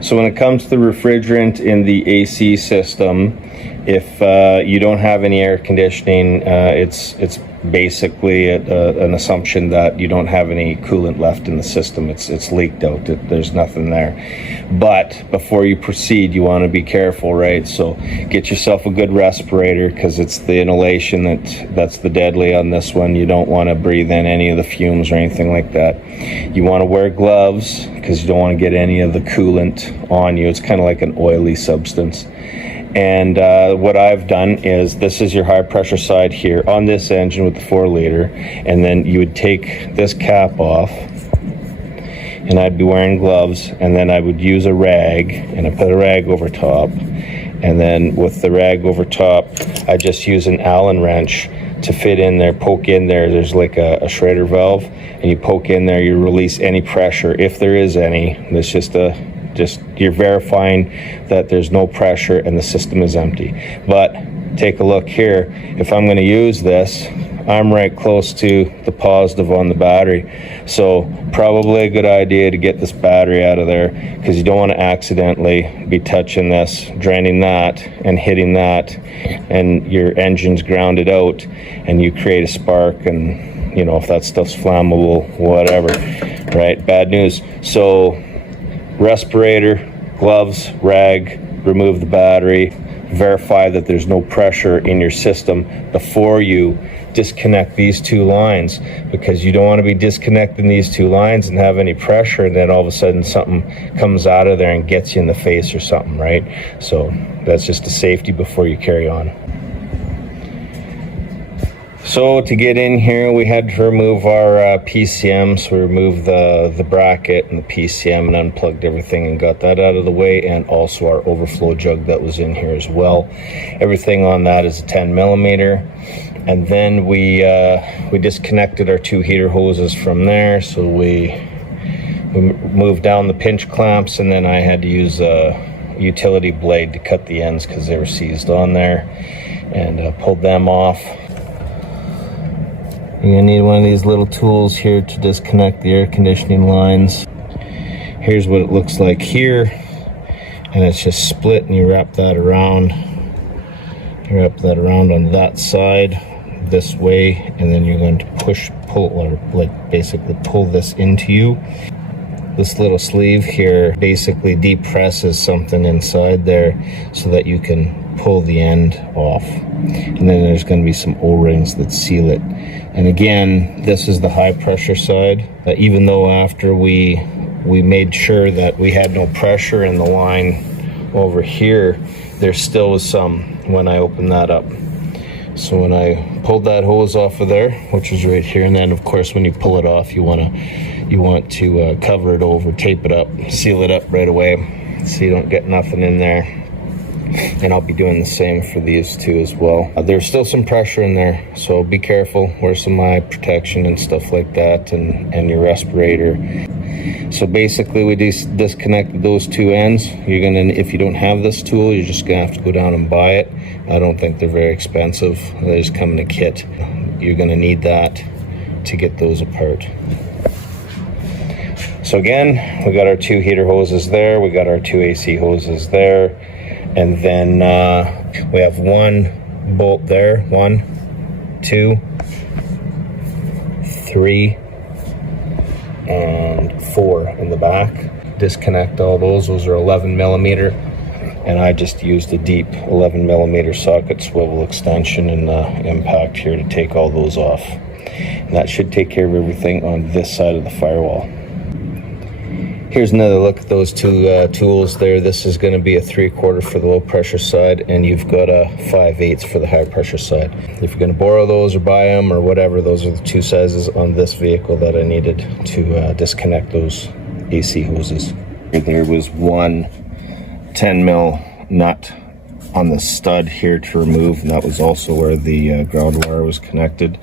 So when it comes to the refrigerant in the AC system, if you don't have any air conditioning, it's basically an assumption that you don't have any coolant left in the system. It's leaked out. There's nothing there. But before you proceed, you want to be careful, right? So get yourself a good respirator, because it's the inhalation that's the deadly on this one. You don't want to breathe in any of the fumes or anything like that. You want to wear gloves, because you don't want to get any of the coolant on you. It's kind of like an oily substance. And what I've done is, this is your high pressure side here on this engine with the 4-liter, and then you would take this cap off, and I'd be wearing gloves, and then I would use a rag, and I put a rag over top, and then with the rag over top, I just use an Allen wrench to fit in there, poke in there. There's like a shredder valve, and you poke in there, you release any pressure, if there is any. That's just you're verifying that there's no pressure and the system is empty. But take a look here. If I'm going to use this, I'm right close to the positive on the battery, so probably a good idea to get this battery out of there, because you don't want to accidentally be touching this, draining that and hitting that, and your engine's grounded out and you create a spark, and you know, if that stuff's flammable, whatever, right? Bad news. So respirator, gloves, rag, remove the battery, verify that there's no pressure in your system before you disconnect these two lines, because you don't want to be disconnecting these two lines and have any pressure, and then all of a sudden something comes out of there and gets you in the face or something, right? So that's just a safety before you carry on. So to get in here, we had to remove our PCM. So we removed the bracket and the PCM and unplugged everything and got that out of the way, and also our overflow jug that was in here as well. Everything on that is a 10 millimeter. And then we disconnected our 2 heater hoses from there. So we moved down the pinch clamps, and then I had to use a utility blade to cut the ends because they were seized on there, and pulled them off. You're gonna need one of these little tools here to disconnect the air conditioning lines. Here's what it looks like here, and it's just split, and you wrap that around. You wrap that around on that side this way, and then you're going to pull, or like basically pull this into you. This little sleeve here basically depresses something inside there so that you can pull the end off. And then there's going to be some O-rings that seal it. And again, this is the high pressure side. Even though after we made sure that we had no pressure in the line over here, there still was some when I opened that up. So when I pulled that hose off of there, which is right here, and then of course when you pull it off, you want to cover it over, tape it up, seal it up right away, so you don't get nothing in there. And I'll be doing the same for these two as well. There's still some pressure in there, so be careful. Wear some eye protection and stuff like that, and your respirator. So basically we disconnected those two ends. You're gonna, if you don't have this tool, you're just gonna have to go down and buy it. I don't think they're very expensive. They just come in a kit. You're gonna need that to get those apart. So again, we got our 2 heater hoses there. We got our 2 AC hoses there. And then we have 1 bolt there, 1, 2, 3, and 4 in the back. Disconnect all those. Those are 11 millimeter, and I just used a deep 11 millimeter socket swivel extension and impact here to take all those off. And that should take care of everything on this side of the firewall. Here's another look at those 2 tools there. This is going to be a 3/4 for the low pressure side, and you've got a 5/8 for the high pressure side. If you're going to borrow those or buy them or whatever, those are the 2 sizes on this vehicle that I needed to disconnect those AC hoses. There was 1 10 mil nut on the stud here to remove, and that was also where the ground wire was connected.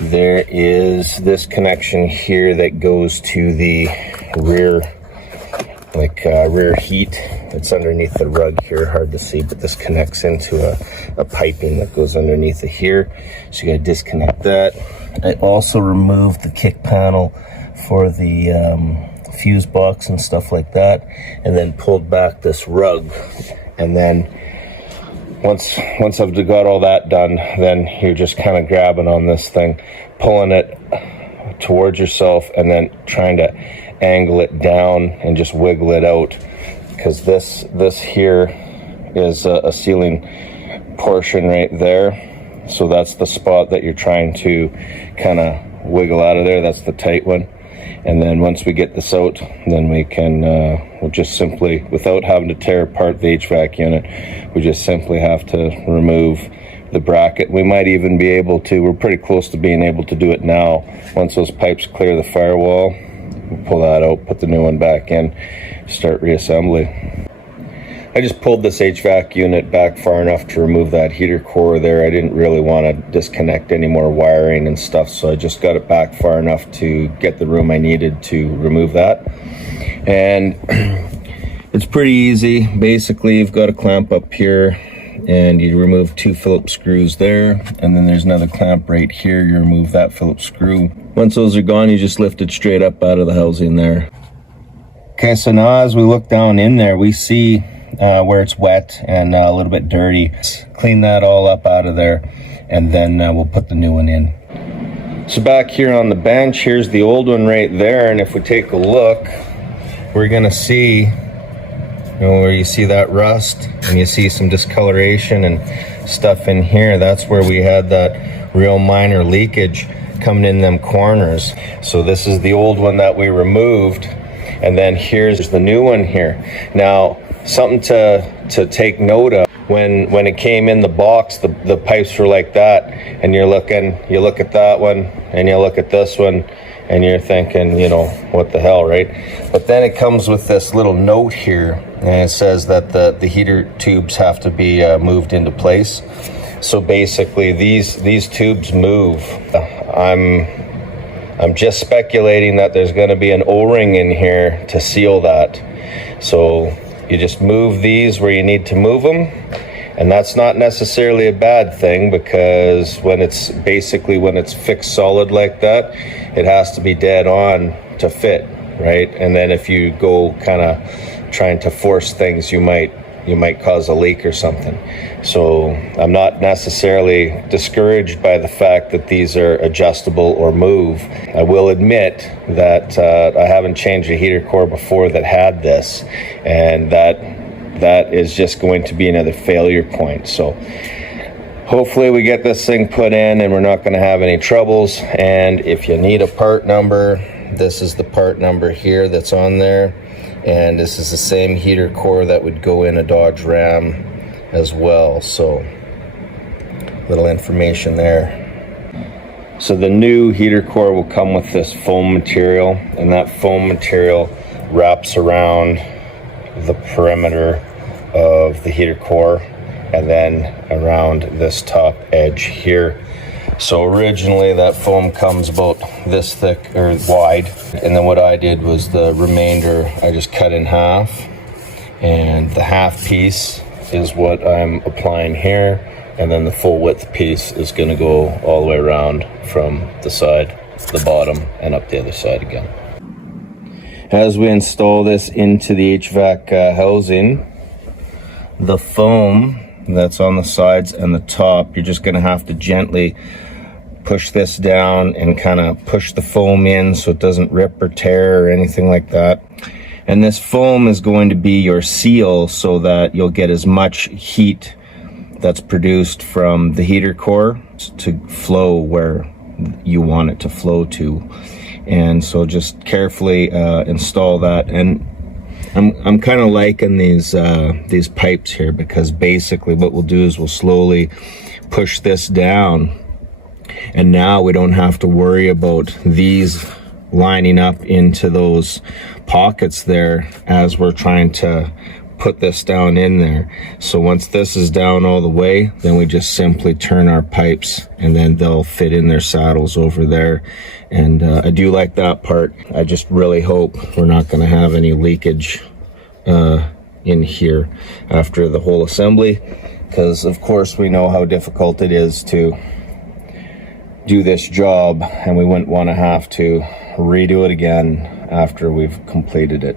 There is this connection here that goes to the rear, rear heat. It's underneath the rug here, hard to see, but this connects into a piping that goes underneath it here. So you gotta disconnect that. I also removed the kick panel for the fuse box and stuff like that, and then pulled back this rug. And then once I've got all that done, then you're just kind of grabbing on this thing, pulling it towards yourself, and then trying to angle it down and just wiggle it out, because this here is a ceiling portion right there. So that's the spot that you're trying to kind of wiggle out of there. That's the tight one. And then once we get this out, then we can, we'll just simply, without having to tear apart the HVAC unit, we just simply have to remove the bracket. We might even be able to, we're pretty close to being able to do it now. Once those pipes clear the firewall, we'll pull that out, put the new one back in, start reassembly. I just pulled this HVAC unit back far enough to remove that heater core there. I didn't really want to disconnect any more wiring and stuff, so I just got it back far enough to get the room I needed to remove that. And it's pretty easy. Basically, you've got a clamp up here, and you remove 2 Phillips screws there, and then there's another clamp right here. You remove that Phillips screw. Once those are gone, you just lift it straight up out of the housing there. Okay, so now as we look down in there, we see where it's wet and a little bit dirty. Clean that all up out of there, and then we'll put the new one in. So back here on the bench, here's the old one right there, and if we take a look, we're gonna see, where you see that rust and you see some discoloration and stuff in here. That's where we had that real minor leakage coming in them corners. So this is the old one that we removed, and then here's the new one here. Now, something to take note of, when it came in the box, the pipes were like that, and you look at that one and you look at this one, and you're thinking, what the hell, right? But then it comes with this little note here, and it says that the heater tubes have to be moved into place. So basically these tubes move. I'm just speculating that there's going to be an O-ring in here to seal that. So you just move these where you need to move them, and that's not necessarily a bad thing, because when it's fixed solid like that, it has to be dead on to fit, right? And then if you go kind of trying to force things, you might cause a leak or something. So I'm not necessarily discouraged by the fact that these are adjustable or move. I will admit that I haven't changed a heater core before that had this, and that is just going to be another failure point. So hopefully we get this thing put in and we're not going to have any troubles. And if you need a part number, this is the part number here that's on there. And this is the same heater core that would go in a Dodge Ram as well. So little information there. So the new heater core will come with this foam material, and that foam material wraps around the perimeter of the heater core and then around this top edge here. So originally that foam comes about this thick or wide, and then what I did was the remainder I just cut in half, and the half piece is what I'm applying here, and then the full width piece is going to go all the way around from the side, the bottom, and up the other side again. As we install this into the HVAC housing, the foam that's on the sides and the top, you're just going to have to gently push this down and kind of push the foam in so it doesn't rip or tear or anything like that. And this foam is going to be your seal so that you'll get as much heat that's produced from the heater core to flow where you want it to flow to. And so just carefully install that. And I'm kind of liking these pipes here, because basically what we'll do is we'll slowly push this down, and now we don't have to worry about these lining up into those pockets there as we're trying to put this down in there. So once this is down all the way, then we just simply turn our pipes, and then they'll fit in their saddles over there. And I do like that part. I just really hope we're not going to have any leakage in here after the whole assembly, because of course we know how difficult it is to do this job, and we wouldn't want to have to redo it again after we've completed it.